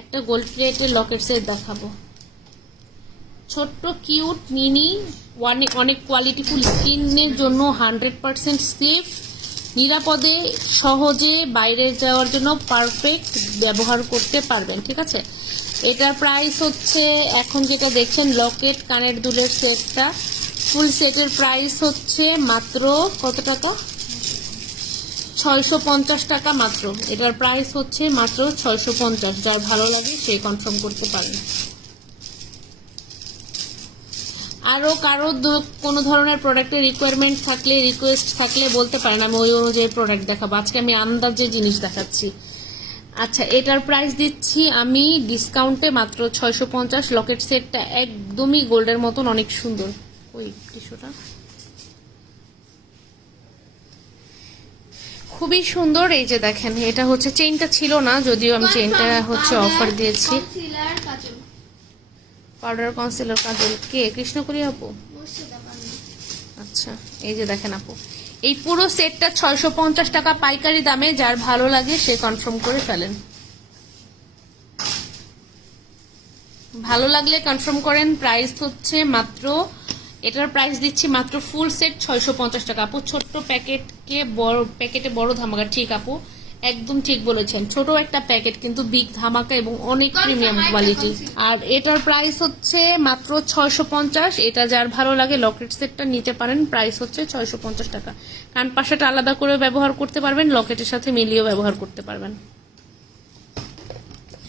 একটা গোল্ড প্লেটের লকেট সেট দেখাবো। ছোট্ট কিউট মিনি অনেক কোয়ালিটিফুল, স্কিনের জন্য 100% সেফ, নিরাপদে সহজে বাইরে যাওয়ার জন্য পারফেক্ট, ব্যবহার করতে পারবেন। ঠিক আছে, এটার প্রাইস হচ্ছে, এখন যেটা দেখছেন লকেট কানের দুলের সেটটা, ফুল সেটের প্রাইস হচ্ছে মাত্র কত টাকা? 650 টাকা মাত্র। এটার প্রাইস হচ্ছে মাত্র 650। যার ভালো লাগে সে কনফার্ম করতে পারেন। আরও কারো কোনো ধরনের প্রোডাক্টের রিকোয়ারমেন্ট থাকলে, রিকোয়েস্ট থাকলে বলতে পারেন, আমি ওই অনুযায়ী প্রোডাক্ট দেখাবো। আজকে আমি আন্দাজে জিনিস দেখাচ্ছি। আচ্ছা, এটার প্রাইস দিচ্ছি আমি ডিসকাউন্টে মাত্র 650। লকেট সেটটা একদমই গোল্ডের মতন, অনেক সুন্দর। ওই টিস্যুটা খুবই সুন্দর। এই যে দেখেন, এটা হচ্ছে চেইনটা ছিল না, যদিও আমি চেইনটা হচ্ছে অফার দিয়েছি। পাউডার কনসিলার কাজল কে? কৃষ্ণকুড়ি আপু? আচ্ছা, এই যে দেখেন আপু, এই পুরো সেটটা 650 টাকা পাইকারি দামে। যার ভালো লাগে সে কনফার্ম করে ফেলেন। ভালো লাগলে কনফার্ম করেন। প্রাইস হচ্ছে মাত্র, এটার প্রাইস দিচ্ছি মাত্র ফুল সেট 650 টাকা। আপু ছোট্ট প্যাকেটকে বড় প্যাকেটে বড় ধামাকা। ঠিক আপু, একদম ঠিক বলেছেন, ছোট একটা প্যাকেট কিন্তু বিগ ধামাকা এবং অনেক প্রিমিয়াম কোয়ালিটি। আর এটার প্রাইস হচ্ছে মাত্র 650। এটা যার ভালো লাগে লকেট সেটটা নিতে পারেন। প্রাইস হচ্ছে 650 টাকা। কান পাশাটা আলাদা করে ব্যবহার করতে পারবেন, লকেটের সাথে মিলিয়েও ব্যবহার করতে পারবেন।